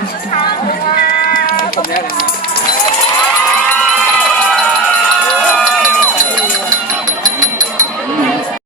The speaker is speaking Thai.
คุณค่ะ